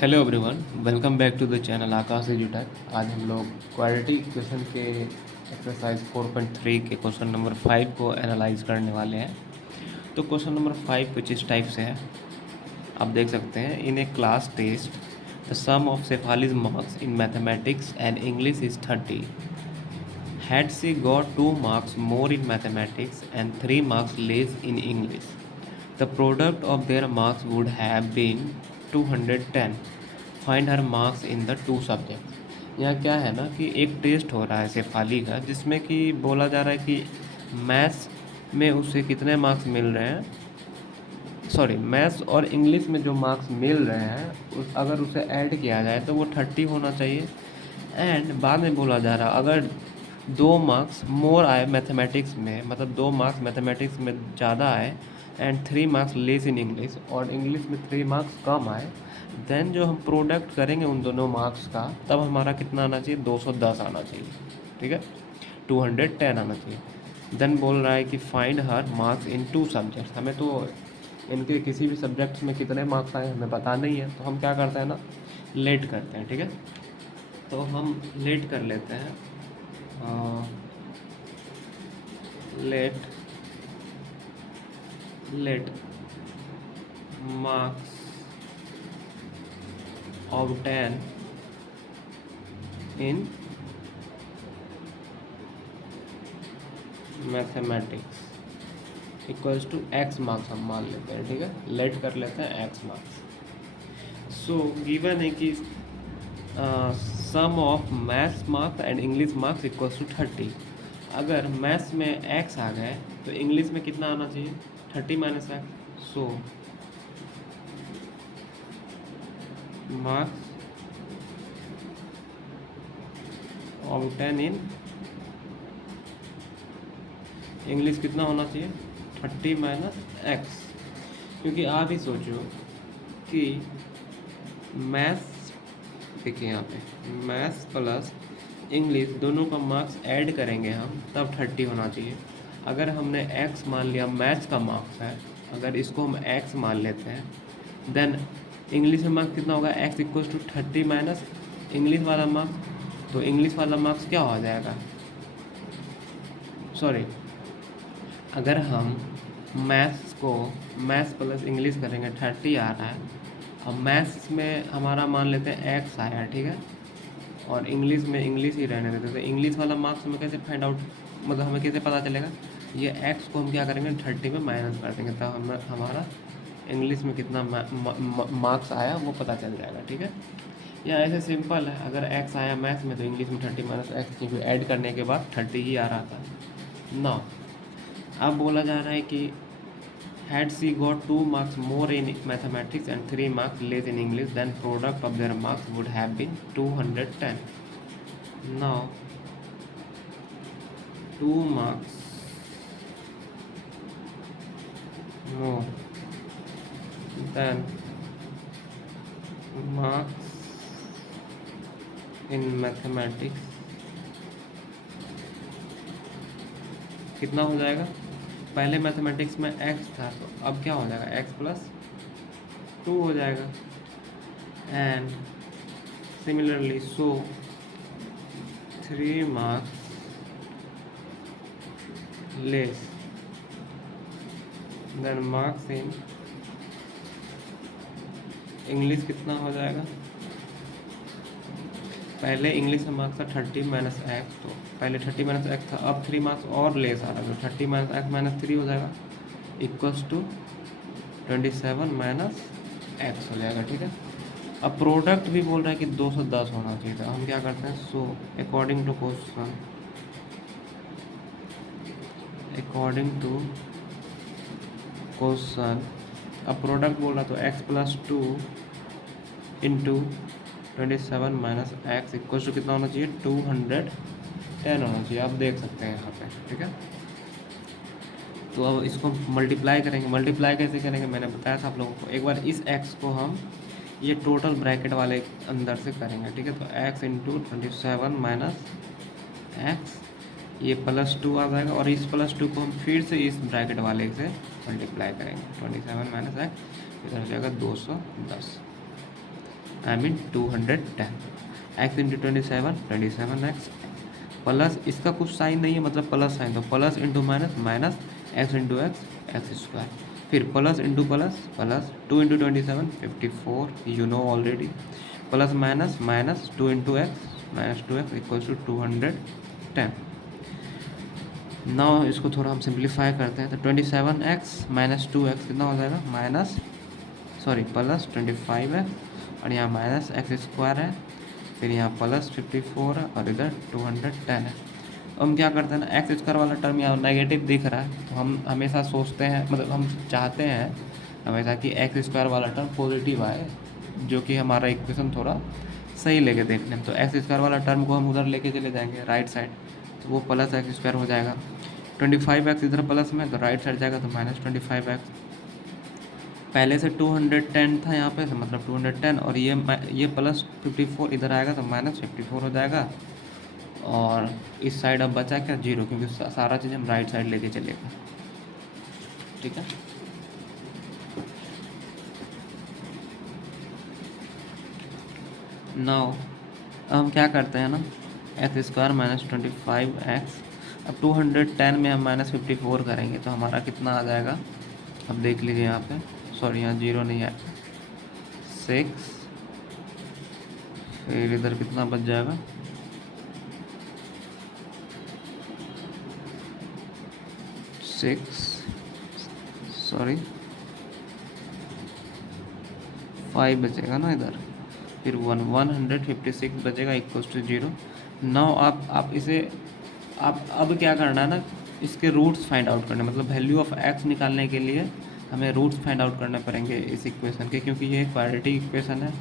Hello everyone, welcome back to the channel Aakash एजुटेक। आज हम लोग क्वाड्रेटिक इक्वेशन के एक्सरसाइज 4.3 के क्वेश्चन नंबर 5 को एनालाइज करने वाले हैं। तो क्वेश्चन नंबर 5 कुछ इस टाइप से है, आप देख सकते हैं। In a class test the sum of Shefali's marks in mathematics and English is 30। Had she got 2 marks more in mathematics and 3 marks less in English, the product of their marks would have been 210. Find her marks in the two subjects. यहाँ क्या है ना कि एक test हो रहा है शेफाली का, जिसमें कि बोला जा रहा है कि मैथ्स में उसे कितने मार्क्स मिल रहे हैं, सॉरी मैथ्स और इंग्लिश में जो मार्क्स मिल रहे हैं अगर उसे ऐड किया जाए तो वो 30 होना चाहिए। एंड बाद में बोला जा रहा अगर 2 मार्क्स मोर आए मैथमेटिक्स में, मतलब 2 मार्क्स मैथमेटिक्स में ज़्यादा आए and 3 marks less in English, और इंग्लिश में 3 मार्क्स कम आए, देन जो हम प्रोडक्ट करेंगे उन दोनों मार्क्स का, तब हमारा कितना आना चाहिए, 210 आना चाहिए। ठीक है, 210 आना चाहिए। देन बोल रहा है कि find her marks in two subjects. हमें तो इनके किसी भी सब्जेक्ट्स में कितने मार्क्स आए हमें पता नहीं है, तो हम क्या करते हैं ना, लेट करते हैं। ठीक है, तो हम लेट कर लेते हैं। Let marks obtained in mathematics equals to x marks हम मान लेते हैं। ठीक है, लेट कर लेते हैं एक्स मार्क्स। सो गिवन है कि sum of maths marks and English marks equals to 30। अगर मैथ्स में एक्स आ गए तो इंग्लिश में कितना आना चाहिए, 30 माइनस एक्स। सो मार्क्स ऑब्टेन इन इंग्लिश कितना होना चाहिए, 30 माइनस एक्स। क्योंकि आप ही सोचो कि मैथ्स, देखिए यहाँ पे मैथ्स प्लस इंग्लिश दोनों का मार्क्स ऐड करेंगे हम, तब 30 होना चाहिए। अगर हमने x मान लिया, मैथ्स का मार्क्स है, अगर इसको हम x मान लेते हैं, देन इंग्लिश में मार्क्स कितना होगा, x equal to 30 minus English वाला मार्क्स। तो इंग्लिश वाला मार्क्स क्या हो जाएगा, सॉरी, अगर हम मैथ्स को मैथ्स प्लस इंग्लिश करेंगे 30 आ रहा है। अब मैथ्स में हमारा मान लेते हैं x आया, ठीक है, और इंग्लिश में इंग्लिश ही रहने देते। तो इंग्लिश वाला मार्क्स हमें कैसे फाइंड आउट, मतलब हमें कैसे पता चलेगा, ये x को हम क्या करेंगे 30 में माइनस कर देंगे, तब हमें हमारा इंग्लिश में कितना मार्क्स आया वो पता चल जाएगा। ठीक है, या ऐसे सिंपल है, अगर x आया मैथ्स में तो इंग्लिश में 30 माइनस एक्स, क्योंकि ऐड करने के बाद 30 ही आ रहा था ना। अब बोला जा रहा है कि had she got 2 marks more in mathematics and 3 marks less in English, then product of their marks would have been 210. Now 2 marks more than marks in mathematics कितना हो जाएगा, पहले मैथमेटिक्स में x था तो अब क्या हो जाएगा, x प्लस 2 हो जाएगा। And similarly so 3 marks less than marks in English कितना हो जाएगा, पहले इंग्लिश में मार्क्स था 30 माइनस एक्स, तो पहले 30 माइनस एक्स था, अब 3 मार्क्स और लेस आ रहा है, तो 30 माइनस एक्स माइनस 3 हो जाएगा इक्वल्स टू 27 माइनस एक्स हो जाएगा। ठीक है, अब प्रोडक्ट भी बोल रहा है कि 210 होना चाहिए था। हम क्या करते हैं, सो अकॉर्डिंग टू क्वेश्चन अब प्रोडक्ट बोल रहा तो x plus 2 into 27 minus x equal to कितना होना चाहिए, 210 होना चाहिए। आप देख सकते हैं यहाँ पे। ठीक है, तो अब इसको मल्टीप्लाई करेंगे। मल्टीप्लाई कैसे करेंगे मैंने बताया था आप लोगों को। एक बार इस x को हम ये टोटल ब्रैकेट वाले अंदर से करेंगे। ठीक है, तो x इंटू 27 माइनस एक्स, ये प्लस 2 आ जाएगा, और इस प्लस 2 को हम फिर से इस ब्रैकेट वाले से मल्टीप्लाई करेंगे। 27 माइनस एक्स इधर हो जाएगा 210। I mean 210 x into 27 27x plus इसका कुछ साइन नहीं है मतलब प्लस साइन, तो plus into minus minus x into x x square, फिर plus into plus plus 2 into 27 54 you know already, plus minus minus 2 into x minus 2x equals to 210। Now इसको थोड़ा हम सिंप्लीफाई करते हैं, तो 27x माइनस 2x कितना हो जाएगा माइनस प्लस 25x और यहाँ माइनस एक्स स्क्वायर है, फिर यहाँ प्लस 54 है और इधर 210 है। तो हम क्या करते हैं ना, एक्स स्क्वायर वाला टर्म यहाँ नेगेटिव दिख रहा है, तो हम हमेशा सोचते हैं मतलब हम चाहते हैं हमेशा कि एक्स स्क्वायर वाला टर्म पॉजिटिव आए, जो कि हमारा इक्वेशन थोड़ा सही लेके देखने में। तो एक्स स्क्वायर वाला टर्म को हम उधर लेके चले जाएंगे राइट साइड, तो वो प्लस एक्स स्क्वायर हो जाएगा। 25x इधर प्लस में, तो राइट साइड जाएगा तो माइनस 25x। पहले से 210 था यहाँ पे, तो मतलब 210 और ये प्लस 54 इधर आएगा तो माइनस 54 हो जाएगा। और इस साइड अब बचा क्या 0, क्योंकि सारा चीज़ हम राइट साइड लेके चलेगा। ठीक है, नाउ हम क्या करते हैं ना, एक्स स्क्वायर माइनस 25x, अब 210 में हम माइनस 54 करेंगे तो हमारा कितना आ जाएगा, अब देख लीजिए यहाँ पे, सॉरी यहाँ 0 नहीं है 6, फिर इधर कितना बच जाएगा 5 बचेगा ना इधर, फिर 156 बचेगा इक्वल्स टू 0। नाउ आप इसे आप अब क्या करना है ना, इसके रूट्स फाइंड आउट करने, मतलब वैल्यू ऑफ एक्स निकालने के लिए हमें रूट्स फाइंड आउट करने पड़ेंगे इस इक्वेशन के, क्योंकि ये क्वाड्रेटिक इक्वेशन है।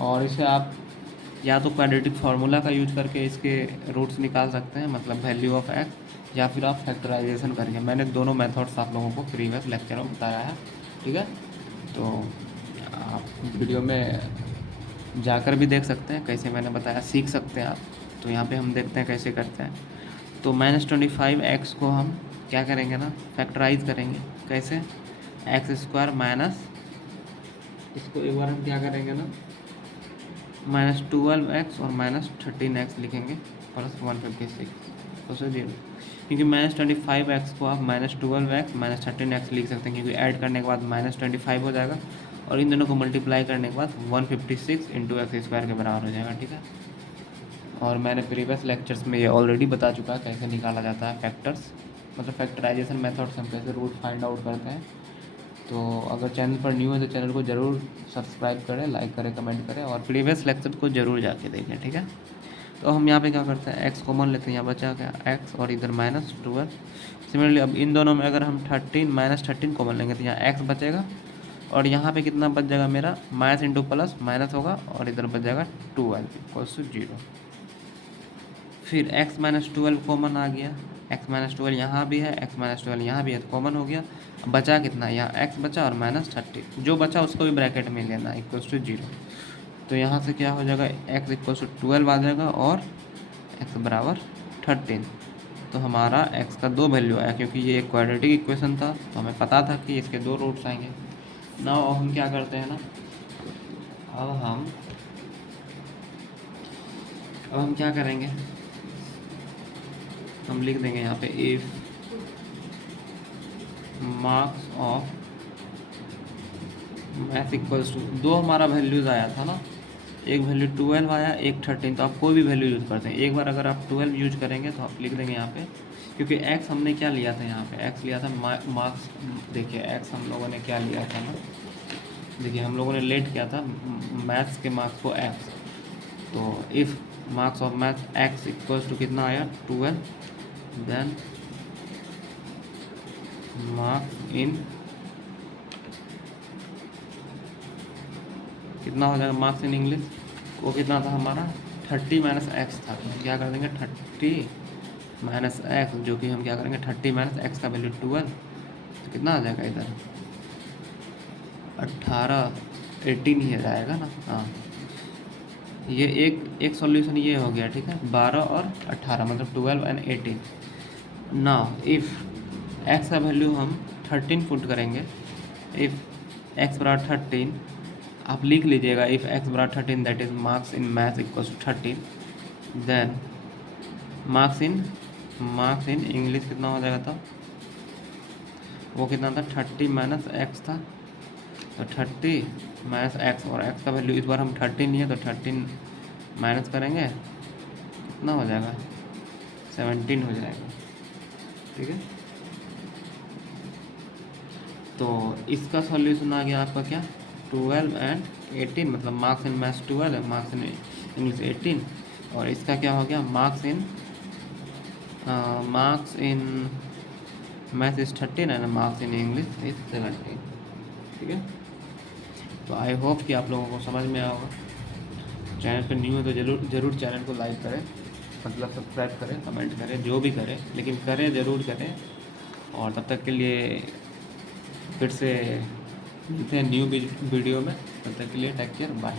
और इसे आप या तो क्वाड्रेटिक फार्मूला का यूज करके इसके रूट्स निकाल सकते हैं, मतलब वैल्यू ऑफ एक्स, या फिर आप फैक्टराइजेशन करिए। मैंने दोनों मेथड्स आप लोगों को प्रीवियस लेक्चर में बताया है। ठीक है, तो आप वीडियो में जाकर भी देख सकते हैं कैसे मैंने बताया, सीख सकते हैं आप। तो यहाँ पे हम देखते हैं कैसे करते हैं। तो -25x को हम क्या करेंगे ना, फैक्टराइज करेंगे। कैसे, एक्स स्क्वायर माइनस, इसको एक बार हम क्या करेंगे ना, -12x और -13x लिखेंगे प्लस 156 तो 0, क्योंकि -25x को आप -12x -13x लिख सकते हैं, क्योंकि ऐड करने के बाद -25 हो जाएगा और इन दोनों को मल्टीप्लाई करने के बाद 156 इंटू एक्स स्क्वायर के बराबर हो जाएगा। ठीक है, और मैंने प्रीवियस लेक्चर्स में ये ऑलरेडी बता चुका है कैसे निकाला जाता है फैक्टर्स, मतलब फैक्टराइजेशन मेथड्स हम कैसे रूट फाइंड आउट करते हैं। तो अगर चैनल पर न्यू है तो चैनल को ज़रूर सब्सक्राइब करें, लाइक करें, कमेंट करें और प्रीवियस लेक्चर को ज़रूर जाके देखें। ठीक है, तो हम यहाँ पे क्या करते हैं, एक्स कॉमन लेते हैं, यहाँ बचा क्या एक्स और इधर -12। सिमिलरली अब इन दोनों में अगर हम 13 -13 कॉमन लेंगे तो यहाँ एक्स बचेगा और यहाँ पे कितना बच जाएगा मेरा, माइनस इंटू प्लस माइनस होगा और इधर बच जाएगा 12 इक्वल्स टू 0। फिर x -12 कॉमन आ गया, x -12 यहाँ भी है, x -12 यहाँ भी है, तो कॉमन हो गया। बचा कितना, यहाँ x बचा और -30, जो बचा उसको भी ब्रैकेट में लेना इक्वल्स टू 0। तो यहाँ से क्या हो जाएगा, x इक्वल्स टू 12 आ जाएगा और x बराबर 13। तो हमारा x का 2 वैल्यू आया, क्योंकि ये एक क्वाड्रेटिक इक्वेशन था तो हमें पता था कि इसके 2 रूट्स आएंगे। नाउ अब हम क्या करते हैं ना, अब हम क्या करेंगे, हम लिख देंगे यहाँ पे if marks of math equals to, 2 हमारा वैल्यूज़ आया था ना, एक वैल्यू 12 आया, एक 13, तो आप कोई भी वैल्यू यूज़ करते हैं। एक बार अगर आप 12 यूज करेंगे तो आप लिख देंगे यहाँ पे, क्योंकि x हमने क्या लिया था, यहाँ पे x लिया था मार्क्स। देखिए x हम लोगों ने क्या लिया था ना, देखिए हम लोगों ने लेट किया था मैथ्स के मार्क्स को x, तो if marks of math x equals to कितना आया 12, देन मार्क्स इन कितना हो जाएगा, मार्क्स इन इंग्लिश वो कितना था हमारा 30 - x था, तो क्या कर देंगे 30 - x, जो कि हम क्या करेंगे 30 - x का वैल्यू 12, तो कितना आ जाएगा इधर 18 ही आ जाएगा ना। हाँ, ये एक सॉल्यूशन ये हो गया। ठीक है, 12 और 18 मतलब 12 और 18। नाउ इफ़ x का वैल्यू हम 13 पुट करेंगे, इफ़ x बराबर 13 आप लिख लीजिएगा इफ़ एक्स बराबर 13 that is marks in maths equals to 13, then marks in English कितना हो जाएगा था, वो कितना था 30 माइनस एक्स था, तो 30 माइनस एक्स, और एक्स का वैल्यू इस बार हम 13 नहीं है तो 13 माइनस करेंगे कितना हो जाएगा 17 हो जाएगा। ठीक है, तो इसका सॉल्यूशन आ गया आपका क्या 12 एंड 18, मतलब मार्क्स इन मैथ्स 12 है, मार्क्स इन इंग्लिश 18, और इसका क्या हो गया marks in maths is 13 and marks in English is 17। ठीक है, तो आई होप कि आप लोगों को समझ में आया होगा। चैनल पर न्यू है तो ज़रूर चैनल को लाइक करें, मतलब सब्सक्राइब करें, कमेंट करें, जो भी करें, लेकिन करें ज़रूर करें। और तब तक के लिए फिर से मिलते हैं न्यू वीडियो में, तब तक के लिए टेक केयर, बाय।